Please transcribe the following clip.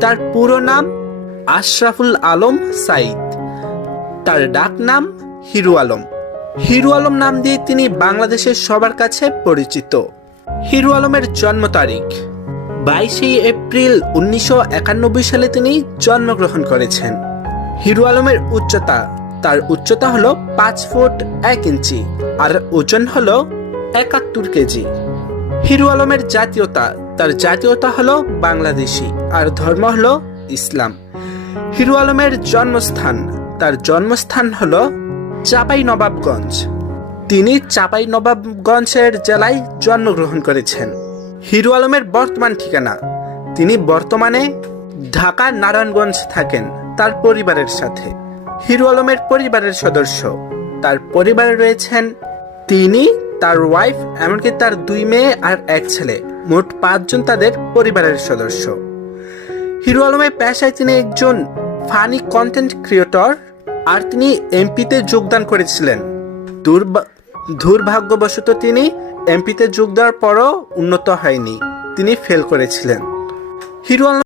তার পুরো নাম আশরাফুল আলম সাঈদ। তার ডাক নাম হিরো আলম। হিরো আলম নাম দিয়ে তিনি বাংলাদেশের সবার কাছে পরিচিত। হিরো আলমের জন্ম তারিখ 22 এপ্রিল 1991 সালে তিনি জন্মগ্রহণ করেছেন। হিরো আলমের উচ্চতা, তার উচ্চতা হলো 5 ফুট 1 ইঞ্চি আর ওজন হলো 71 কেজি। হিরো আলমের জাতীয়তা, তার জাতীয়তা হলো বাংলাদেশি আর ধর্ম হলো ইসলাম। হিরো আলমের জন্মস্থান, তার জন্মস্থান হলো চাঁপাইনবাবগঞ্জ। তিনি চাঁপাইনবাবগঞ্জের জেলায় জন্মগ্রহণ করেছেন। হিরো আলমের বর্তমান ঠিকানা, তিনি বর্তমানে ঢাকা নারায়ণগঞ্জ থাকেন তার পরিবারের সাথে। হিরো আলমের পরিবারের সদস্য, তার পরিবারে রয়েছেন তিনি, তার ওয়াইফ, এমনকি তার 2 মেয়ে আর 1 ছেলে, মোট 5 জন তাদের পরিবারের সদস্য। হিরো আলমের পেশায় তিনি একজন ফানি কন্টেন্ট ক্রিয়েটর আর তিনি এমপিতে যোগদান করেছিলেন। দুর্ভাগ্যবশত তিনি এমপিতে যোগ দেওয়ার পরও উন্নত হয়নি, তিনি ফেল করেছিলেন। হিরো আলম